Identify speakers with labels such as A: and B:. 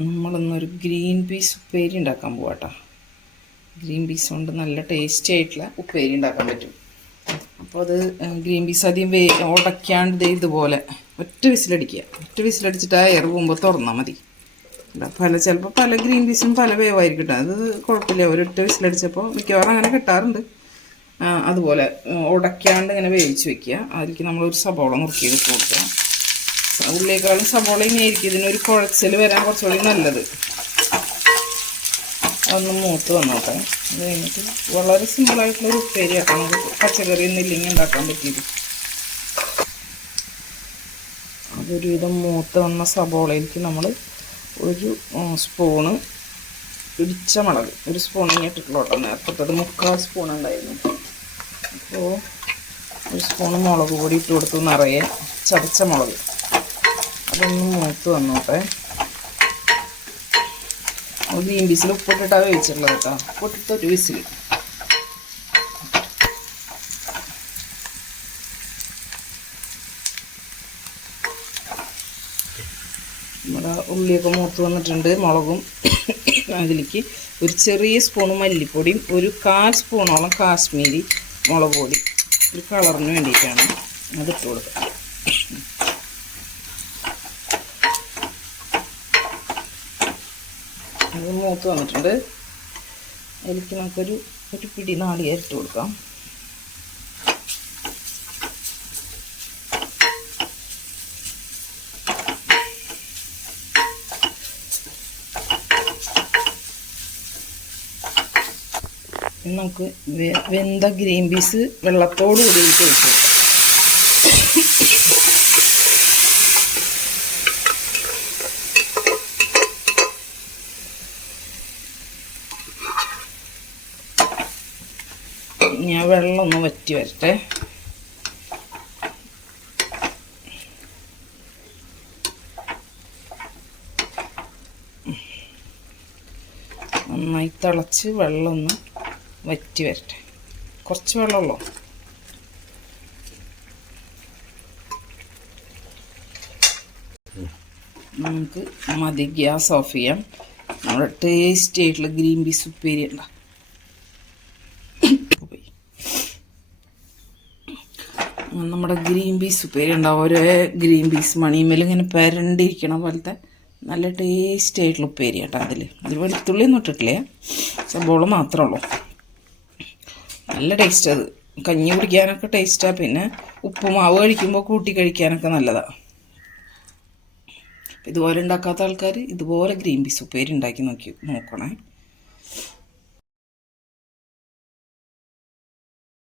A: നമ്മളിന്നൊരു green peas ഉപ്പേരി ഉണ്ടാക്കാൻ പോവാട്ടോ. ഗ്രീൻ പീസ് കൊണ്ട് നല്ല ടേസ്റ്റി ആയിട്ടുള്ള ഉപ്പേരി ഉണ്ടാക്കാൻ പറ്റും. അപ്പോൾ അത് ഗ്രീൻ പീസ് ആദ്യം വേ ഉടയ്ക്കാണ്ട് ഇതുപോലെ ഒറ്റ വിസിലടിക്കുക. ഒറ്റ വിസിലടിച്ചിട്ട് ആ എയർ പോകുമ്പോൾ തുറന്നാൽ മതി. പല ചിലപ്പോൾ പല ഗ്രീൻ പീസും പല വേവായിരിക്കും കിട്ടുക അത് കുഴപ്പമില്ല ഒരൊറ്റ വിസിലടിച്ചപ്പോൾ മിക്കവാറും അങ്ങനെ കിട്ടാറുണ്ട്. അതുപോലെ ഉടയ്ക്കാണ്ട് ഇങ്ങനെ വേവിച്ച് വെക്കുക. അതിലേക്ക് നമ്മളൊരു സബോള നുറുക്കി ഇട്ട് കൊടുക്കുക. ഉള്ളിയേക്കാളും സവോള ഇനിയായിരിക്കും. ഇതിനൊരു കുഴച്ചിൽ വരാൻ കുറച്ചുകൂടി നല്ലത്. ഒന്ന് മൂത്ത് വന്നോട്ടെ. അത് കഴിഞ്ഞിട്ട് വളരെ സിമ്പിളായിട്ടുള്ള ഒരു ഉപ്പേരി ആക്കാം. നമുക്ക് പച്ചക്കറി ഒന്നും ഇല്ലെങ്കിൽ ഉണ്ടാക്കാൻ പറ്റിയത്. അതൊരുവിധം മൂത്ത് വന്ന സവോളയിലേക്ക് നമ്മൾ ഒരു സ്പൂണ് ഇടിച്ച മുളക്. ഒരു സ്പൂൺ ഇങ്ങനെ കേട്ടോ നേരത്തെ മുക്കാൽ സ്പൂൺ ഉണ്ടായിരുന്നു. അപ്പോൾ ഒരു സ്പൂൺ മുളക് കൂടി ഇട്ട് കൊടുത്തു. നിറയെ ചതച്ച മുളക്. അതൊന്ന് മൂത്ത് വന്നോട്ടെ. ഗ്രീൻ പീസിൽ ഉപ്പിട്ടിട്ടാണ് വേവിച്ചിട്ടുള്ളത് കേട്ടോ. ഉപ്പിട്ടിട്ട് ഒരു വിസിൽ. നമ്മുടെ ഉള്ളിയൊക്കെ മൂത്ത് വന്നിട്ടുണ്ട് മുളകും അതിലേക്ക് ഒരു ചെറിയ സ്പൂൺ മല്ലിപ്പൊടിയും ഒരു കാൽ സ്പൂണോളം കാശ്മീരി മുളക് പൊടി. ഒരു കളറിന് വേണ്ടിയിട്ടാണ് അതിട്ട് കൊടുക്കുക അത് മൂത്ത് വന്നിട്ടുണ്ട്. അതിലേക്ക് നമുക്കൊരു ഒരു പിടി നാളികേരം ഇട്ട് കൊടുക്കാം. നമുക്ക് വെന്ത ഗ്രീൻ പീസ് വെള്ളത്തോട് കൂടി വെച്ച് കൊടുക്കാം. ഞാൻ വെള്ളം ഒന്ന് വറ്റി വരട്ടെ. നന്നായി തിളച്ച് വെള്ളം ഒന്ന് വറ്റി വരട്ടെ. കുറച്ച് വെള്ളമുള്ളൂ? നമുക്ക് മതി ഗ്യാസ് ഓഫ് ചെയ്യാം. നമ്മുടെ ടേസ്റ്റി ആയിട്ടുള്ള ഗ്രീൻ പീസ് ഉപ്പേരി ഉണ്ടാ? നമ്മുടെ ഗ്രീൻ പീസ് ഉപ്പേരി ഉണ്ടാവും ഒരേ ഗ്രീൻ പീസ് മണിമേൽ ഇങ്ങനെ പരണ്ടിരിക്കണ പോലത്തെ നല്ല ടേസ്റ്റി ആയിട്ടുള്ള ഉപ്പേരി കേട്ടോ അതിൽ അതിൽ വെളുത്തുള്ളി ഒന്നും ഇട്ടിട്ടില്ലേ സബോള മാത്രമേ ഉള്ളൂ. നല്ല ടേസ്റ്റ് അത്. കഞ്ഞി കുടിക്കാനൊക്കെ ടേസ്റ്റാണ് പിന്നെ ഉപ്പുമാവ് കഴിക്കുമ്പോൾ കൂട്ടി കഴിക്കാനൊക്കെ നല്ലതാണ് ഇതുപോലെ ഉണ്ടാക്കാത്ത ആൾക്കാർ ഇതുപോലെ ഗ്രീൻ പീസ് ഉപ്പേരി ഉണ്ടാക്കി നോക്കി നോക്കണേ.